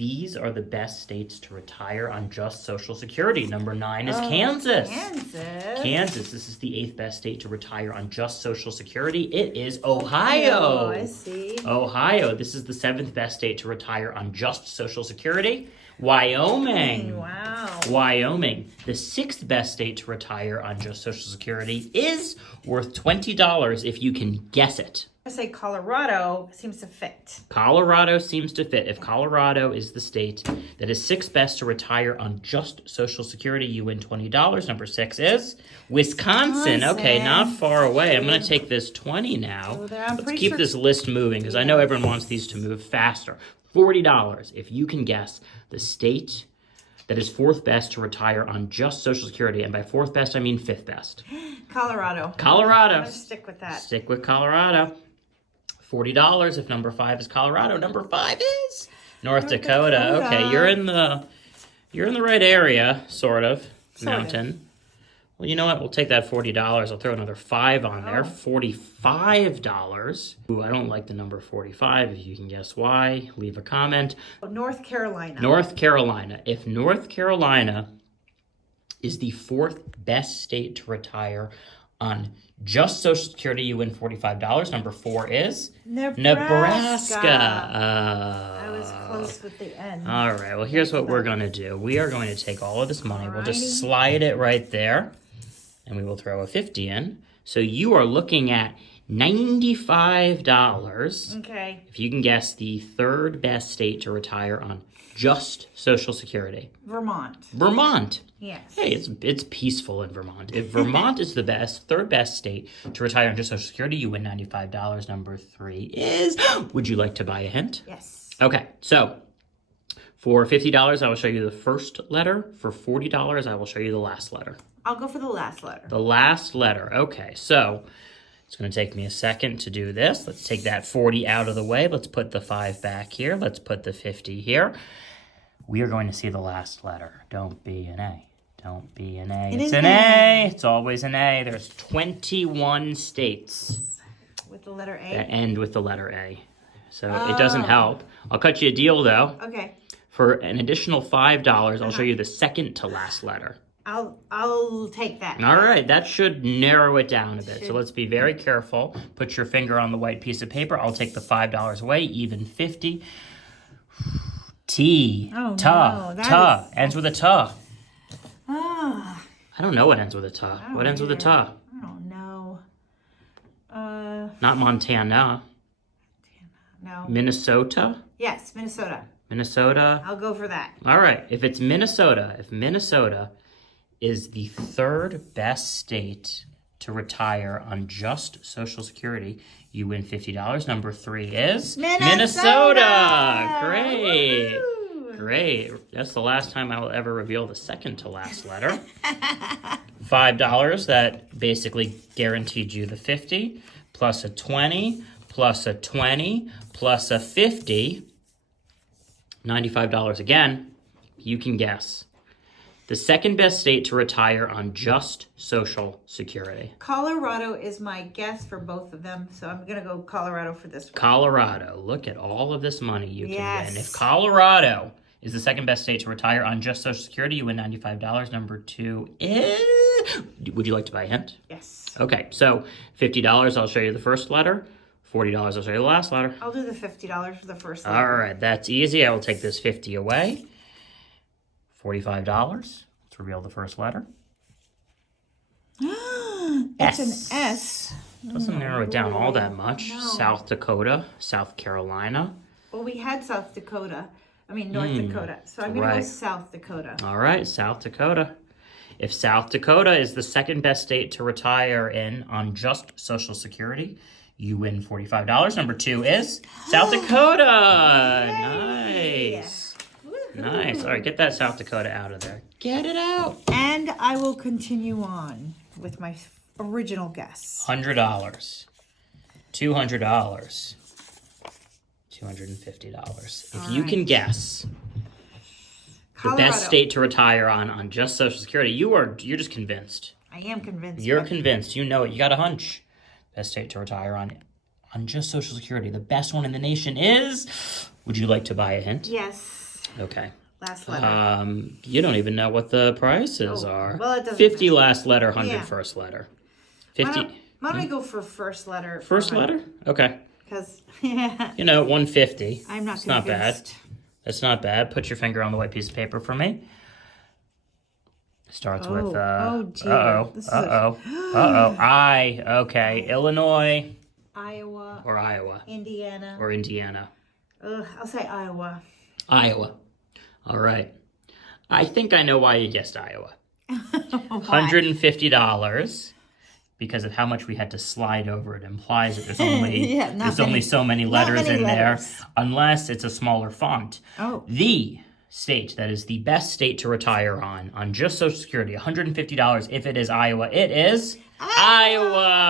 These are the best states to retire on just Social Security. Number 9 is Kansas. Kansas. This is the 8th best state to retire on just Social Security. It is Ohio. I see. Ohio. This is the 7th best state to retire on just Social Security. Wyoming. Wow. Wyoming. The 6th best state to retire on just Social Security is worth $20 if you can guess it. I say Colorado seems to fit. Colorado seems to fit. If Colorado is the state that is 6th best to retire on just Social Security, you win $20. Number 6 is Wisconsin. Okay, not far away. I'm going to take this 20 now. Let's keep this list moving because I know everyone wants these to move faster. $40 if you can guess the state that is 4th best to retire on just Social Security. And by 4th best, I mean 5th best. Colorado. Colorado. I'm going to stick with that. Stick with Colorado. $40 if number 5 is Colorado. Number 5 is North Dakota. Okay, you're in the right area, sort of. Mountain. Well, you know what? We'll take that $40. I'll throw another 5 on there. $45. Ooh, I don't like the number 45. If you can guess why, leave a comment. North Carolina. North Carolina. If North Carolina is the 4th best state to retire on just Social Security, you win $45. Number 4 is Nebraska. I was close with the end. All right. Well, here's what we're going to do. We are going to take all of this money. We'll just slide it right there, and we will throw a 50 in. So you are looking at $95. Okay. If you can guess the 3rd best state to retire on just Social Security. Vermont. Yes. Hey, it's peaceful in Vermont. If Vermont is the 3rd best state to retire on just Social Security, you win $95. Number 3 is, would you like to buy a hint? Yes. Okay, so for $50, I will show you the first letter. For $40, I will show you the last letter. I'll go for the last letter. The last letter. Okay, so it's going to take me a second to do this. Let's take that 40 out of the way. Let's put the 5 back here. Let's put the 50 here. We are going to see the last letter. Don't be an A. Don't be an A. It's an A. It's always an A. There's 21 states with the letter A that end with the letter A. So it doesn't help. I'll cut you a deal, though. Okay. For an additional $5, I'll show you the second to last letter. I'll take that. All right. That should narrow it down a bit. So let's be very careful. Put your finger on the white piece of paper. I'll take the $5 away, even 50. T. Oh, ta. No, ta. Ends with a ta. Ah. I don't know what ends with a ta. What ends with a ta? I don't know. Not Montana. No. Minnesota? Yes, Minnesota. Minnesota. I'll go for that. All right. If Minnesota is the 3rd best state to retire on just Social Security, you win $50. Number 3 is Minnesota. Great. Woo-hoo. Great. That's the last time I will ever reveal the second to last letter. $5, that basically guaranteed you the 50, plus a 20, plus a 20, plus a 50. $95 again. You can guess. The 2nd best state to retire on just Social Security. Colorado is my guess for both of them, so I'm going to go Colorado for this one. Colorado. Look at all of this money you can win. If Colorado is the 2nd best state to retire on just Social Security, you win $95. Number 2 is... Would you like to buy a hint? Yes. Okay, so $50, I'll show you the first letter. $40, I'll show you the last letter. I'll do the $50 for the first letter. All right, that's easy. I will take this 50 away. $45. Let's reveal the first letter. It's an S. Doesn't narrow it down all that much. No. South Dakota, South Carolina. Well, we had North Dakota. So I'm going to go South Dakota. All right, South Dakota. If South Dakota is the 2nd best state to retire in on just Social Security, you win $45. Number 2 is South Dakota. Nice. Nice. All right, get that South Dakota out of there. Get it out. And I will continue on with my original guess. $100. $200. $250. If you can guess the best state to retire on just Social Security, you're just convinced. I am convinced. You're convinced. You know it. You got a hunch. Best state to retire on just Social Security. The best one in the nation is... Would you like to buy a hint? Yes. Okay. Last letter. You don't even know what the prices are. Well, it doesn't 50 matter. last letter, 100 Yeah. first letter. Why 50. don't we go for first letter? First letter? Okay. Because You know, 150. I'm not It's not bad. convinced. It's not bad. Put your finger on the white piece of paper for me. Starts with oh, dear. I. Okay. Illinois Iowa, or Iowa Indiana. or Indiana. I'll say Iowa. Iowa. All right. I think I know why you guessed Iowa. Why? $150 because of how much we had to slide over. It implies that there's only Yeah, not only many- so many not letters many in letters. there, unless it's a smaller font. Oh. The state that is the best state to retire on just Social Security, $150. If it is Iowa, it is Iowa.